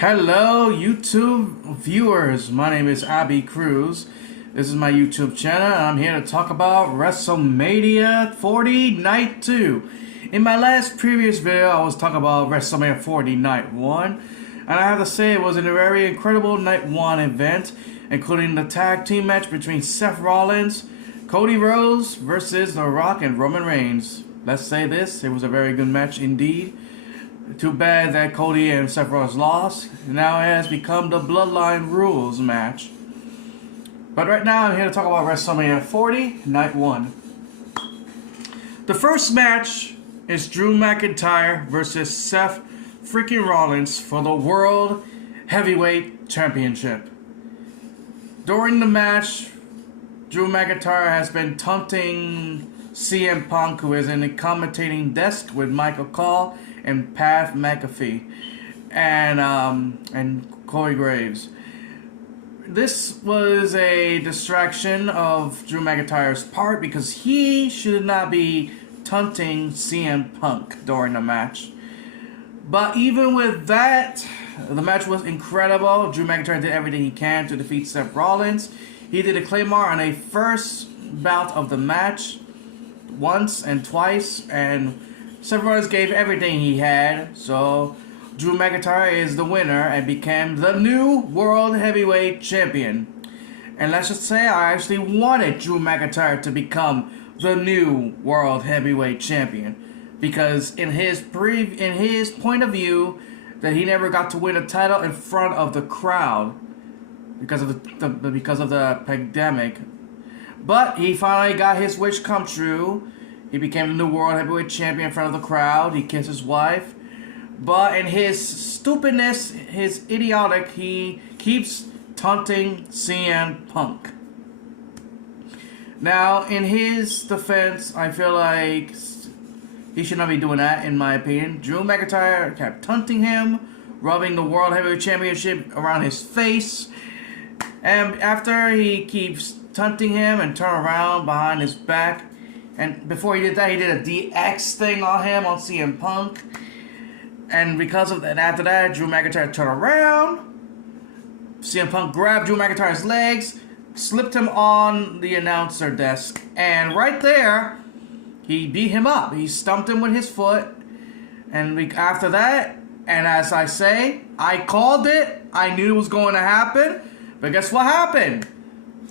Hello, YouTube viewers. My name is Abby Cruz. This is my YouTube channel, and I'm here to talk about WrestleMania 40 Night 2. In my last previous video, I was talking about WrestleMania 40 Night 1, and I have to say it was a very incredible Night 1 event, including the tag team match between Seth Rollins, Cody Rhodes versus The Rock and Roman Reigns. Let's say this, it was a very good match indeed. Too bad that Cody and Seth Rollins lost. Now it has become the Bloodline Rules match. But right now I'm here to talk about WrestleMania 40 Night 1. The first match is Drew McIntyre versus Seth freaking Rollins for the World Heavyweight Championship. During the match, Drew McIntyre has been taunting CM Punk, who is in the commentating desk with Michael Cole and Pat McAfee and Corey Graves. This was a distraction of Drew McIntyre's part because he should not be taunting CM Punk during the match. But even with that, the match was incredible. Drew McIntyre did everything he can to defeat Seth Rollins. He did a Claymore on a first bout of the match once and twice, and Seth Rollins gave everything he had, so Drew McIntyre is the winner and became the new World Heavyweight Champion. And let's just say I actually wanted Drew McIntyre to become the new World Heavyweight Champion, because in his point of view, that he never got to win a title in front of the crowd because of the pandemic. But he finally got his wish come true. He became the new World Heavyweight Champion in front of the crowd. He kissed his wife. But in his stupidness, his idiotic, he keeps taunting CM Punk. Now, in his defense, I feel like he should not be doing that, in my opinion. Drew McIntyre kept taunting him, rubbing the World Heavyweight Championship around his face. And after he keeps taunting him and turn around behind his back, and before he did that, he did a DX thing on him, on CM Punk. And because of that, after that, Drew McIntyre turned around. CM Punk grabbed Drew McIntyre's legs, slipped him on the announcer desk. And right there, he beat him up. He stumped him with his foot. And after that, and as I say, I called it. I knew it was going to happen. But guess what happened?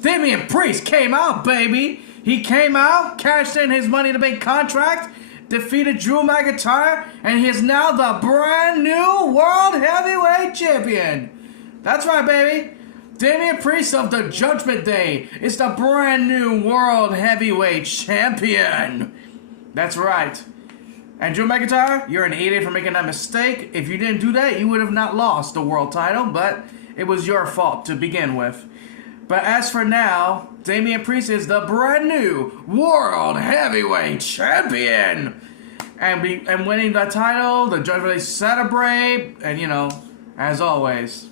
Damian Priest came out, baby. He came out, cashed in his Money in the Bank contract, defeated Drew McIntyre, and he is now the brand new World Heavyweight Champion. That's right, baby. Damian Priest of the Judgment Day is the brand new World Heavyweight Champion. That's right. And Drew McIntyre, you're an idiot for making that mistake. If you didn't do that, you would have not lost the world title, but it was your fault to begin with. But as for now, Damian Priest is the brand new World Heavyweight Champion. And winning the title, the Judgment Day celebrate, and as always.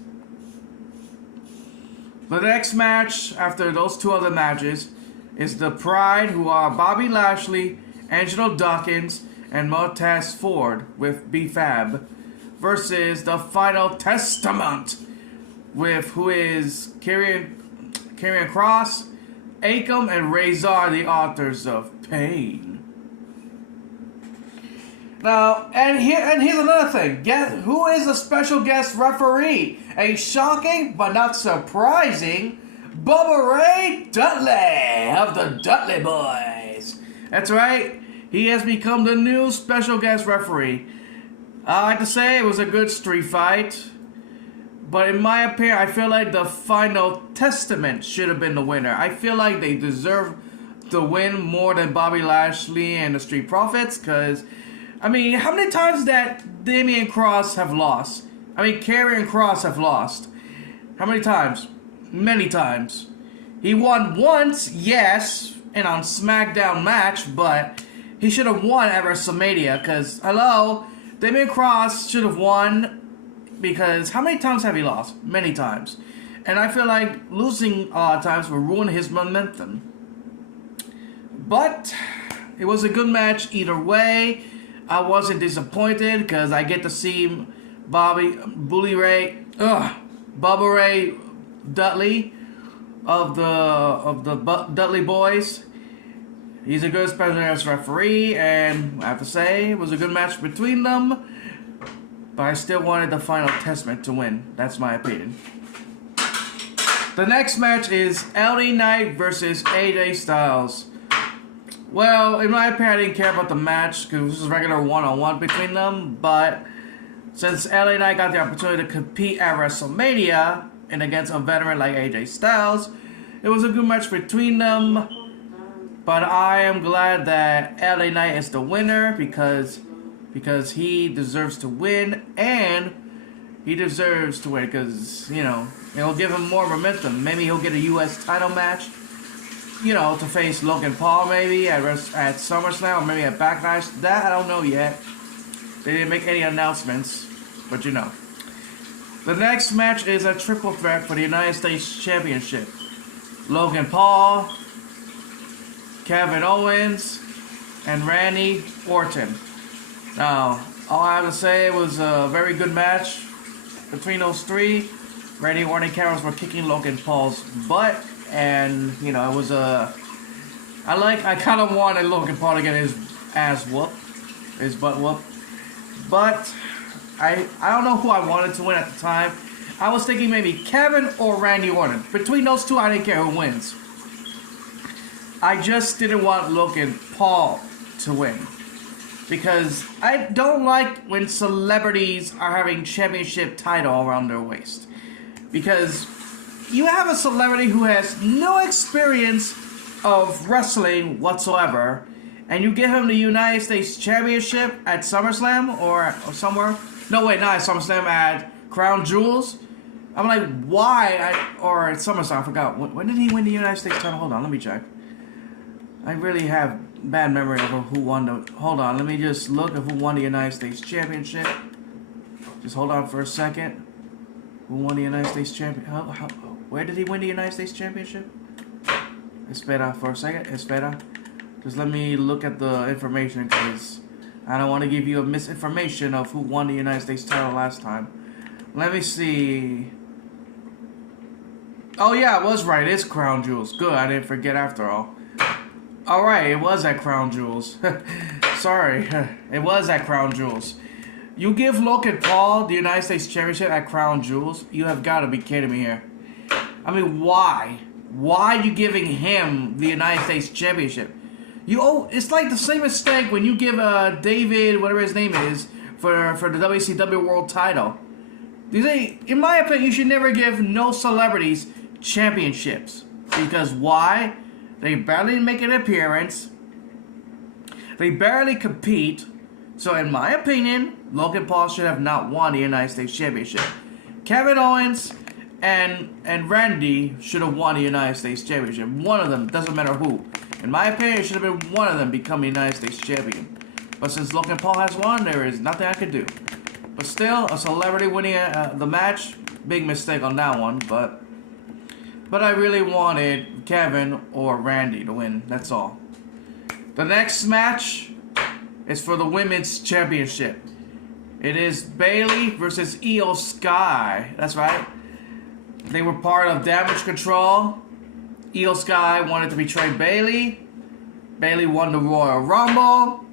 The next match, after those two other matches, is the Pride, who are Bobby Lashley, Angelo Dawkins, and Montez Ford with B-Fab, versus the Final Testament, with who is Karrion Kross, Akam, and Razor, the authors of Pain. Now, and here's another thing. Guess who is the special guest referee? A shocking but not surprising Bubba Ray Dudley of the Dudley Boys. That's right. He has become the new special guest referee. I like to say it was a good street fight. But in my opinion, I feel like the Final Testament should have been the winner. I feel like they deserve the win more than Bobby Lashley and the Street Profits. Because, how many times that Karrion Kross have lost? How many times? Many times. He won once, yes, and on SmackDown match, but he should have won at WrestleMania. Because, hello, Karrion Kross should have won. Because how many times have he lost? Many times. And I feel like losing a lot of times will ruin his momentum. But it was a good match either way. I wasn't disappointed because I get to see Bubba Ray Dudley of the Dudley Boys. He's a good special guest referee, and I have to say, it was a good match between them. But I still wanted the Final Testament to win. That's my opinion. The next match is LA Knight versus AJ Styles. Well, in my opinion, I didn't care about the match because this was a regular one-on-one between them. But since LA Knight got the opportunity to compete at WrestleMania and against a veteran like AJ Styles, it was a good match between them. But I am glad that LA Knight is the winner because he deserves to win, and he deserves to win because, you know, it'll give him more momentum. Maybe he'll get a U.S. title match, you know, to face Logan Paul maybe at SummerSlam or maybe at Backlash. That I don't know yet. They didn't make any announcements, but you know. The next match is a triple threat for the United States Championship. Logan Paul, Kevin Owens, and Randy Orton. Now, all I have to say, it was a very good match between those three. Randy Orton and Kevin were kicking Logan Paul's butt, and you know, it was a. I kind of wanted Logan Paul to get his ass whooped, his butt whooped, but I don't know who I wanted to win at the time. I was thinking maybe Kevin or Randy Orton. Between those two, I didn't care who wins. I just didn't want Logan Paul to win. Because I don't like when celebrities are having championship title around their waist. Because you have a celebrity who has no experience of wrestling whatsoever, and you give him the United States Championship at SummerSlam or somewhere. No, wait, not at SummerSlam, at Crown Jewels. I'm like, why? Or at SummerSlam, I forgot. When did he win the United States title? Hold on, let me check. I really have bad memory of who won the... Hold on, let me just look at who won the United States Championship. Just hold on for a second. Who won the United States Championship? Where did he win the United States Championship? Espera for a second. Espera. Just let me look at the information because I don't want to give you a misinformation of who won the United States title last time. Let me see. Oh yeah, I was right. It's Crown Jewels. Good, I didn't forget after all. Alright, it was at Crown Jewels. Sorry, it was at Crown Jewels. You give Logan Paul the United States Championship at Crown Jewels? You have got to be kidding me here. I mean, why? Why are you giving him the United States Championship? It's like the same mistake when you give David, whatever his name is, for the WCW World title. In my opinion, you should never give no celebrities championships. Because why? They barely make an appearance. They barely compete. So in my opinion, Logan Paul should have not won the United States Championship. Kevin Owens and Randy should have won the United States Championship. One of them, doesn't matter who. In my opinion, it should have been one of them becoming the United States Champion. But since Logan Paul has won, there is nothing I could do. But still, a celebrity winning the match, big mistake on that one, but I really wanted Kevin or Randy to win, that's all. The next match is for the Women's Championship. It is Bayley versus Io Sky. That's right. They were part of Damage Control. Io Sky wanted to betray Bayley. Bayley won the Royal Rumble.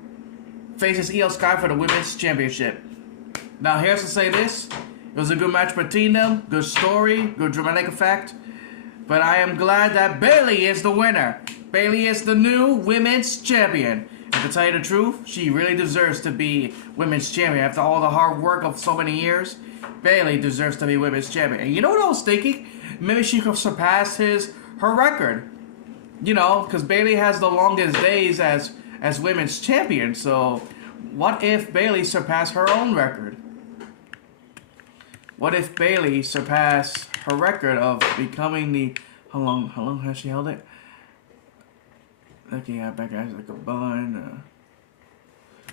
Faces Io Sky for the Women's Championship. Now here's to say this. It was a good match between them. Good story. Good dramatic effect. But I am glad that Bayley is the winner. Bayley is the new Women's Champion. And to tell you the truth, she really deserves to be Women's Champion. After all the hard work of so many years, Bayley deserves to be Women's Champion. And you know what I was thinking? Maybe she could surpass her record. You know, because Bayley has the longest days as Women's Champion. So what if Bayley surpassed her own record? What if Bayley surpassed her record of becoming the... How long has she held it? Looking at back as like a bun.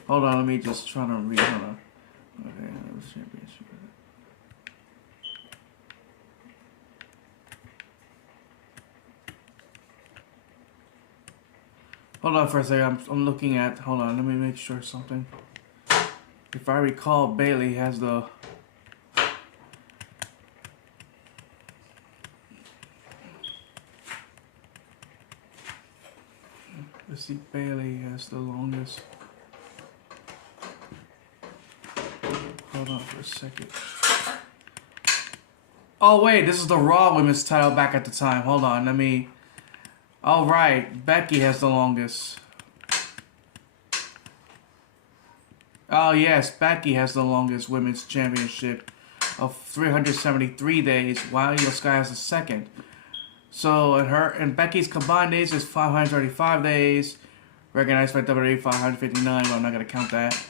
Hold on, let me just try to read. Hold on. Okay, championship. Hold on for a second. I'm looking at. Hold on, let me make sure something. If I recall, Bayley has the Let's see, Bailey has the longest. Hold on for a second. Oh wait, this is the Raw Women's title back at the time. Hold on, let me... Alright, Becky has the longest. Oh yes, Becky has the longest women's championship of 373 days, while Io Sky has the second. So in Becky's combined days is 535 days, recognized by WWE 559, but I'm not gonna count that.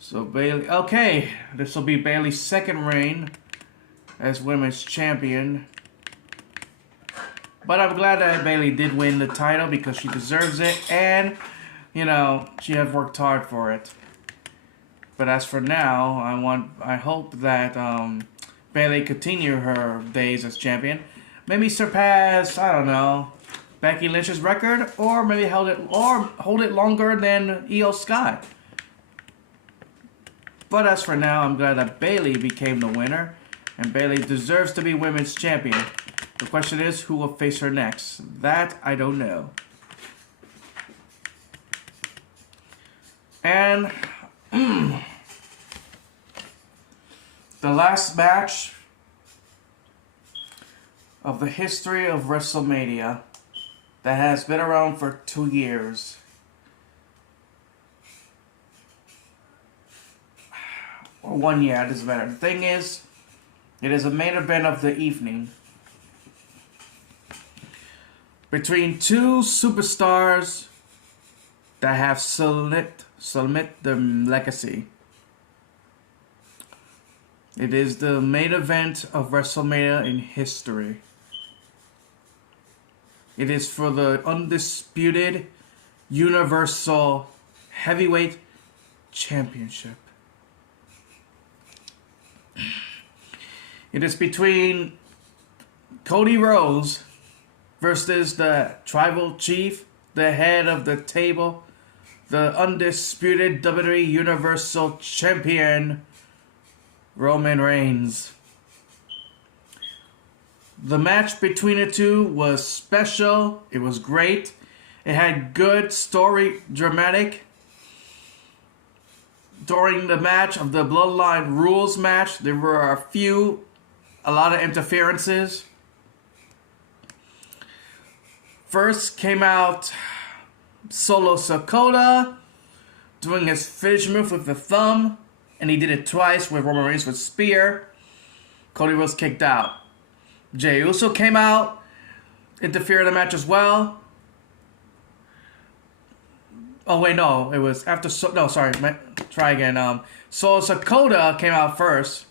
So Bailey, okay, this will be Bailey's second reign as women's champion. But I'm glad that Bailey did win the title because she deserves it, and you know, she has worked hard for it. But as for now, I hope that Bailey continue her days as champion. Maybe surpass, I don't know, Becky Lynch's record, or maybe hold it longer than Io Sky. But as for now, I'm glad that Bailey became the winner, and Bailey deserves to be women's champion. The question is, who will face her next? That I don't know. And the last match of the history of WrestleMania that has been around for 2 years. Or 1 year, it doesn't matter. The thing is, it is a main event of the evening between two superstars that have submit their legacy. It is the main event of WrestleMania in history. It is for the undisputed Universal Heavyweight Championship. It is between Cody Rhodes versus the Tribal Chief, the head of the table, the undisputed WWE Universal Champion, Roman Reigns. The match between the two was special. It was great. It had good story, dramatic. During the match of the Bloodline Rules match, there were a lot of interferences. First came out Solo Sikoa doing his finish move with the thumb, and he did it twice with Roman Reigns with spear. Cody was kicked out. Jey Uso came out, interfered in the match as well. Oh wait, no, it was after. Try again. Solo Sikoa came out first,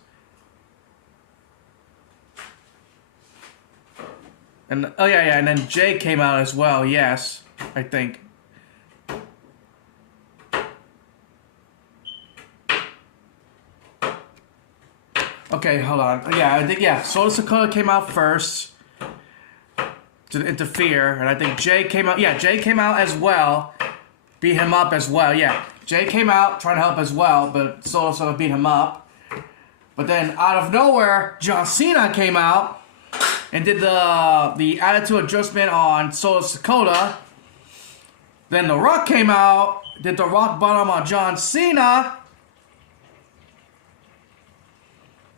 and and then Jey came out as well. Yes, I think. Okay, hold on. I think Solo Sikoa came out first to interfere, and I think Jey came out. Yeah, Jey came out as well. Beat him up as well. Yeah, Jey came out trying to help as well, but Solo Sikoa beat him up. But then out of nowhere, John Cena came out and did the attitude adjustment on Solo Sikoa. Then The Rock came out, did the rock bottom on John Cena.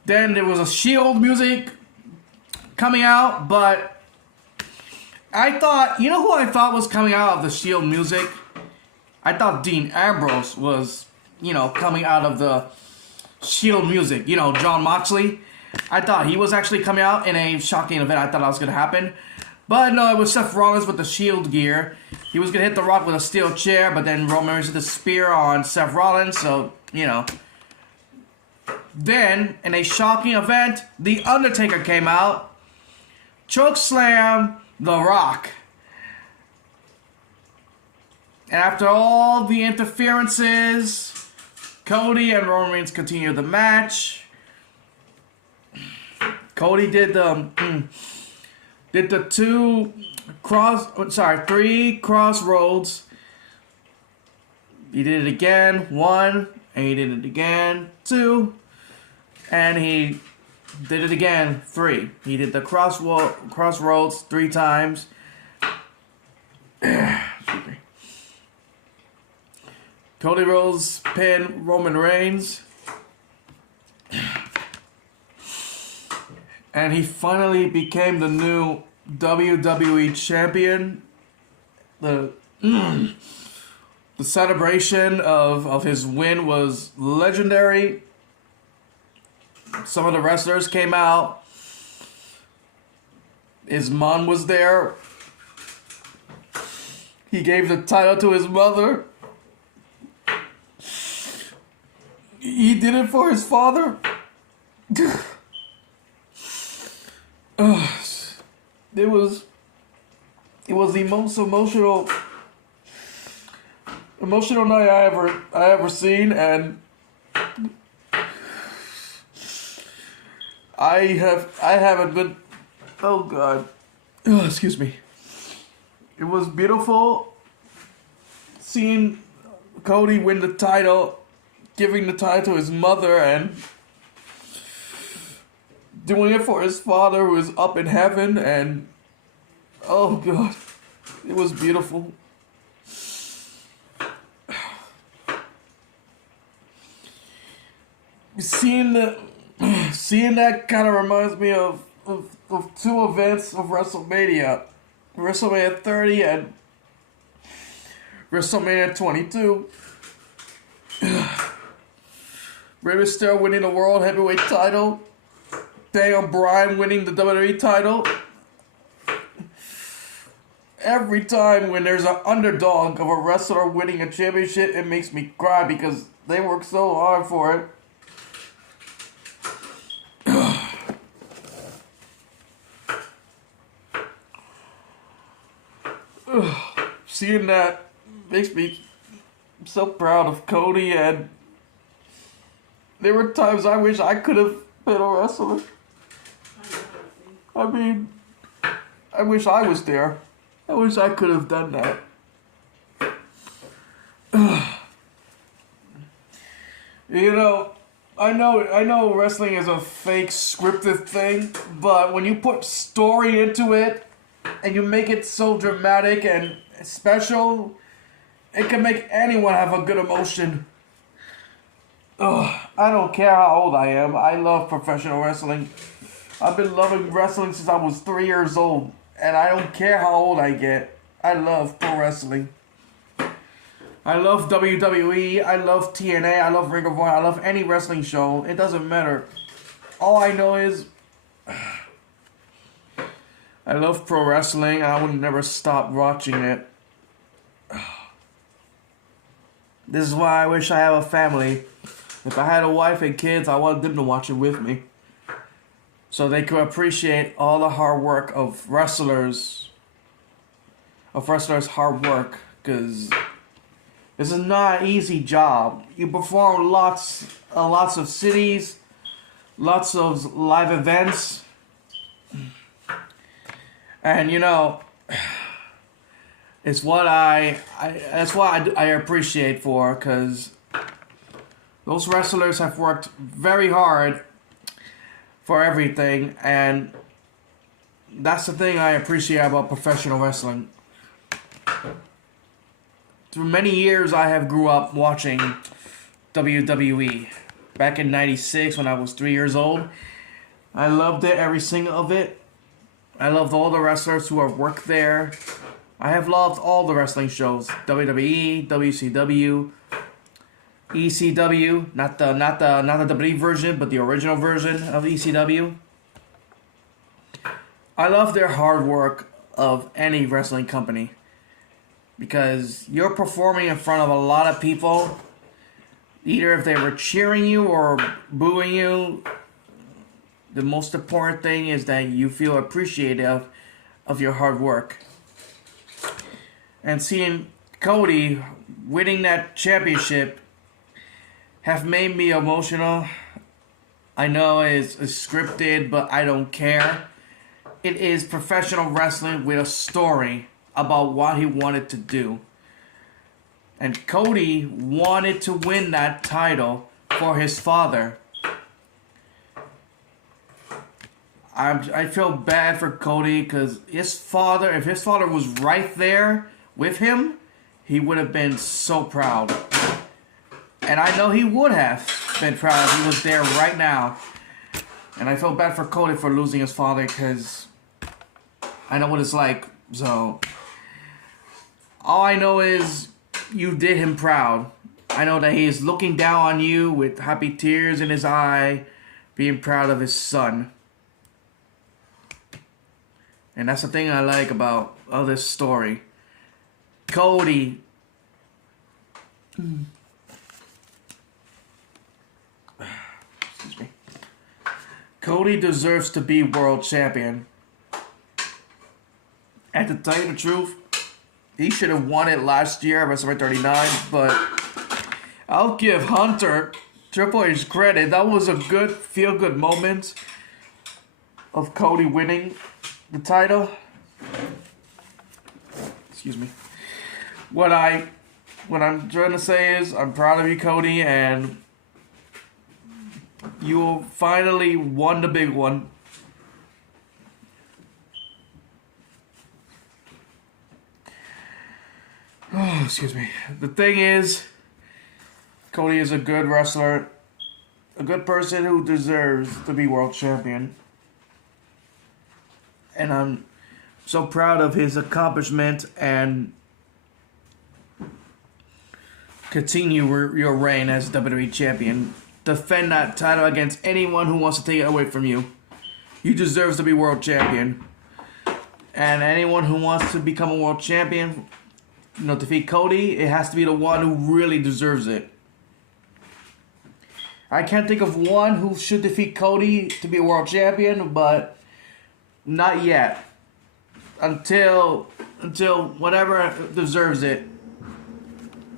Then there was a Shield music coming out, but I thought, you know who I thought was coming out of the Shield music? I thought Dean Ambrose was, coming out of the Shield music. John Moxley. I thought he was actually coming out in a shocking event. I thought that was going to happen. But no, it was Seth Rollins with the Shield gear. He was going to hit The Rock with a steel chair, but then Roman Reigns did the spear on Seth Rollins, so, Then, in a shocking event, The Undertaker came out, chokeslam The Rock. And after all the interferences, Cody and Roman Reigns continued the match. Cody did the three crossroads. He did it again, 1, and he did it again, 2. And he did it again, 3. He did the crossroads 3 times. Cody Rhodes pinned Roman Reigns. And he finally became the new WWE champion. The celebration of his win was legendary. Some of the wrestlers came out. His mom was there. He gave the title to his mother. He did it for his father. It was the most emotional night I ever seen, and I haven't been. Oh God, excuse me. It was beautiful seeing Cody win the title, giving the title to his mother, and doing it for his father who is up in heaven, and oh God, it was beautiful. Seeing that kind of reminds me of two events of WrestleMania. WrestleMania 30 and WrestleMania 22. Rey Mysterio winning the World Heavyweight title. Daniel Bryan winning the WWE title. Every time when there's an underdog of a wrestler winning a championship, it makes me cry because they work so hard for it. Seeing that makes me so proud of Cody, and there were times I wish I could have been a wrestler. I mean, I wish I was there. I wish I could have done that. I know wrestling is a fake scripted thing, but when you put story into it and you make it so dramatic and special, it can make anyone have a good emotion. I don't care how old I am. I love professional wrestling. I've been loving wrestling since I was 3 years old, and I don't care how old I get. I love pro wrestling. I love WWE, I love TNA, I love Ring of Honor, I love any wrestling show. It doesn't matter. All I know is I love pro wrestling. I would never stop watching it. This is why I wish I have a family. If I had a wife and kids, I want them to watch it with me, so they could appreciate all the hard work of wrestlers' hard work, because this is not an easy job. You perform lots of cities, lots of live events, and it's what that's what I appreciate for, because those wrestlers have worked very hard for everything, and that's the thing I appreciate about professional wrestling. Through many years, I have grew up watching WWE. Back in '96, when I was 3 years old, I loved it, every single of it. I loved all the wrestlers who have worked there. I have loved all the wrestling shows: WWE, WCW, ECW, not the WWE version, but the original version of ECW. I love their hard work of any wrestling company, because you're performing in front of a lot of people. Either if they were cheering you or booing you, the most important thing is that you feel appreciative of your hard work. And seeing Cody winning that championship have made me emotional. I know it's scripted, but I don't care. It is professional wrestling with a story about what he wanted to do. And Cody wanted to win that title for his father. I feel bad for Cody, because if his father was right there with him, he would have been so proud. And I know he would have been proud if he was there right now. And I feel bad for Cody for losing his father because I know what it's like. So, all I know is you did him proud. I know that he is looking down on you with happy tears in his eye, being proud of his son. And that's the thing I like about this story. Cody. Excuse me. Cody deserves to be world champion. And to tell you the truth, he should have won it last year at WrestleMania 39, but I'll give Hunter Triple H credit. That was a good, feel-good moment of Cody winning the title. Excuse me. What I'm trying to say is, I'm proud of you, Cody, and you finally won the big one. Oh, excuse me. The thing is, Cody is a good wrestler, a good person who deserves to be world champion. And I'm so proud of his accomplishment and continue your reign as WWE champion. Defend that title against anyone who wants to take it away from you. You deserve to be world champion. And anyone who wants to become a world champion, defeat Cody, it has to be the one who really deserves it. I can't think of one who should defeat Cody to be a world champion, but not yet. Until whatever deserves it.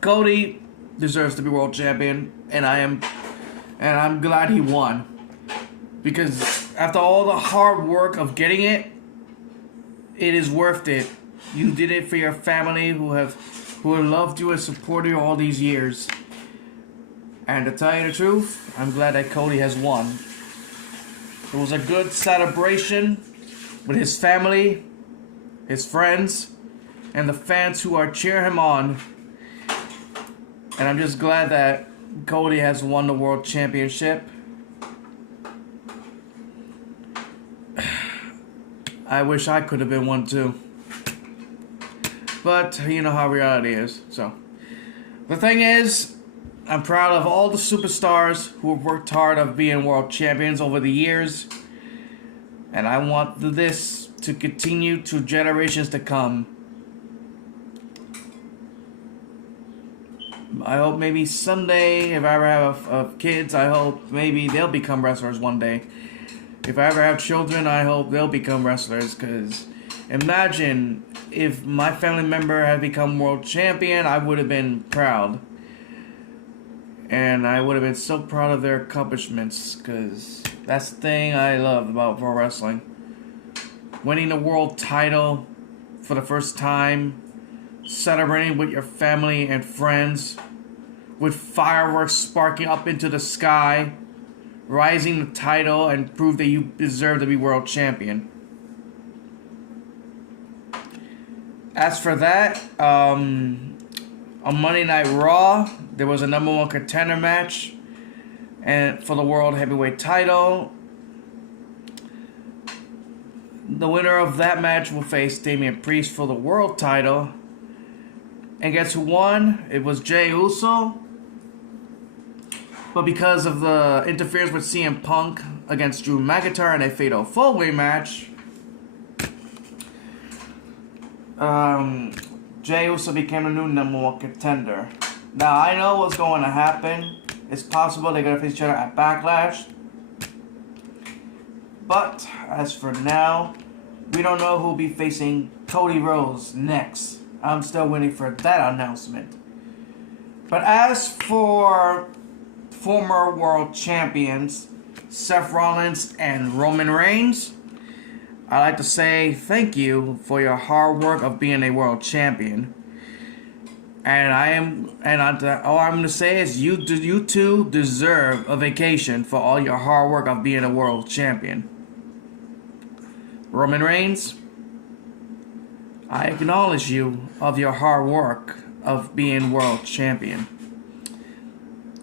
Cody deserves to be world champion, and I'm glad he won. Because after all the hard work of getting it, it is worth it. You did it for your family who have loved you and supported you all these years. And to tell you the truth, I'm glad that Cody has won. It was a good celebration with his family, his friends, and the fans who are cheering him on. And I'm just glad that Cody has won the world championship. I wish I could have been one too. But you know how reality is. So the thing is, I'm proud of all the superstars who have worked hard of being world champions over the years. And I want this to continue to generations to come. I hope maybe someday, if I ever have kids, I hope maybe they'll become wrestlers one day. If I ever have children, I hope they'll become wrestlers. Because imagine if my family member had become world champion, I would have been proud. And I would have been so proud of their accomplishments. Because that's the thing I love about pro wrestling. Winning the world title for the first time. Celebrating with your family and friends. With fireworks sparking up into the sky. Rising the title and prove that you deserve to be world champion. As for that, on Monday Night Raw, there was a number one contender match and for the World Heavyweight title. The winner of that match will face Damian Priest for the World title. And guess who won? It was Jey Uso. But because of the interference with CM Punk against Drew McIntyre in a fatal four-way match, Jey Uso became the new number one contender. Now, I know what's going to happen. It's possible they're going to face each other at Backlash. But, as for now, we don't know who will be facing Cody Rhodes next. I'm still waiting for that announcement. But as for former world champions Seth Rollins and Roman Reigns, I'd like to say thank you for your hard work of being a world champion. All I'm going to say is you two deserve a vacation for all your hard work of being a world champion. Roman Reigns, I acknowledge you of your hard work of being world champion.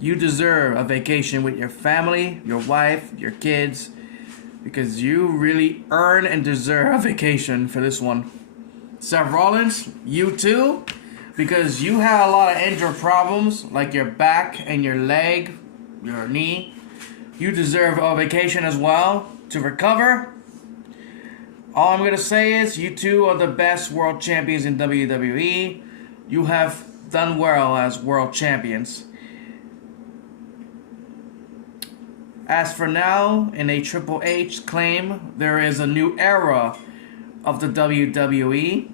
You deserve a vacation with your family, your wife, your kids, because you really earn and deserve a vacation for this one. Seth Rollins, you too, because you had a lot of injury problems like your back and your leg, your knee. You deserve a vacation as well to recover. All I'm going to say is you two are the best world champions in WWE. You have done well as world champions. As for now, in a Triple H claim, there is a new era of the WWE.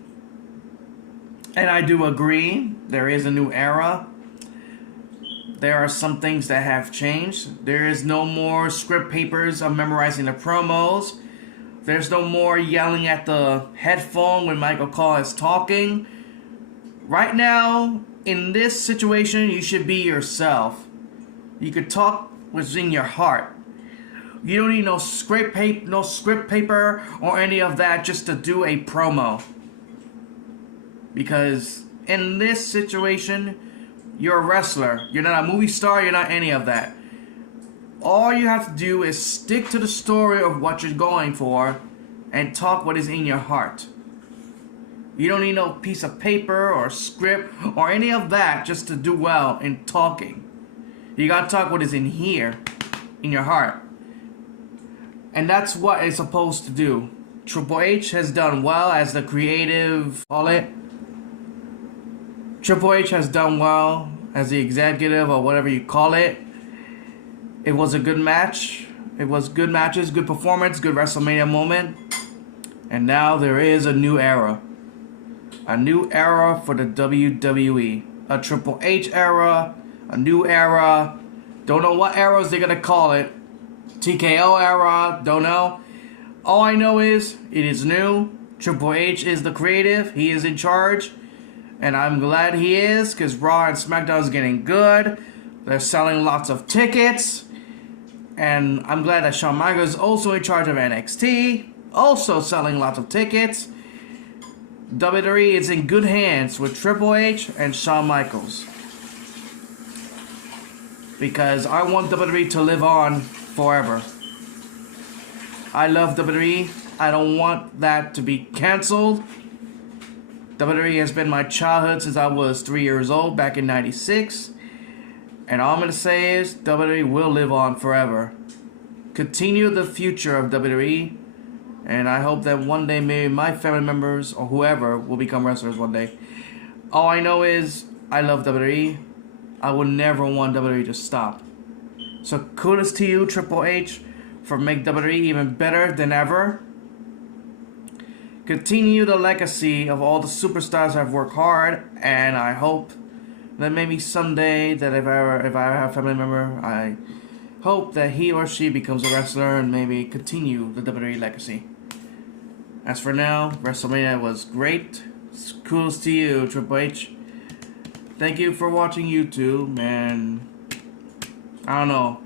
And I do agree, there is a new era. There are some things that have changed. There is no more script papers of memorizing the promos. There's no more yelling at the headphone when Michael Cole is talking. Right now, in this situation, you should be yourself. You could talk what's in your heart. You don't need no script paper or any of that just to do a promo. Because in this situation, you're a wrestler. You're not a movie star. You're not any of that. All you have to do is stick to the story of what you're going for and talk what is in your heart. You don't need no piece of paper or script or any of that just to do well in talking. You gotta talk what is in here, in your heart. And that's what it's supposed to do. Triple H has done well as the creative, Triple H has done well as the executive or whatever you call it. It was a good match. It was good matches, good performance, good WrestleMania moment. And now there is a new era. A new era for the WWE. A Triple H era. A new era. Don't know what eras they're going to call it. TKO era. Don't know. All I know is it is new. Triple H is the creative. He is in charge. And I'm glad he is, because Raw and SmackDown is getting good. They're selling lots of tickets. And I'm glad that Shawn Michaels is also in charge of NXT. Also selling lots of tickets. WWE is in good hands with Triple H and Shawn Michaels. Because I want WWE to live on forever. I love WWE. I don't want that to be canceled. WWE has been my childhood since I was 3 years old back in '96. And all I'm going to say is WWE will live on forever. Continue the future of WWE. And I hope that one day maybe my family members or whoever will become wrestlers one day. All I know is I love WWE. I would never want WWE to stop. So kudos to you, Triple H, for making WWE even better than ever. Continue the legacy of all the superstars that have worked hard, and I hope that maybe someday that if I have a family member, I hope that he or she becomes a wrestler and maybe continue the WWE legacy. As for now, WrestleMania was great. Kudos to you, Triple H. Thank you for watching YouTube, and I don't know.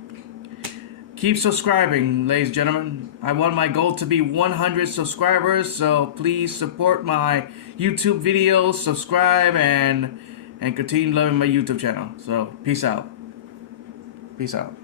Keep subscribing, ladies and gentlemen. I want my goal to be 100 subscribers, so please support my YouTube videos, subscribe, and continue loving my YouTube channel. So, peace out. Peace out.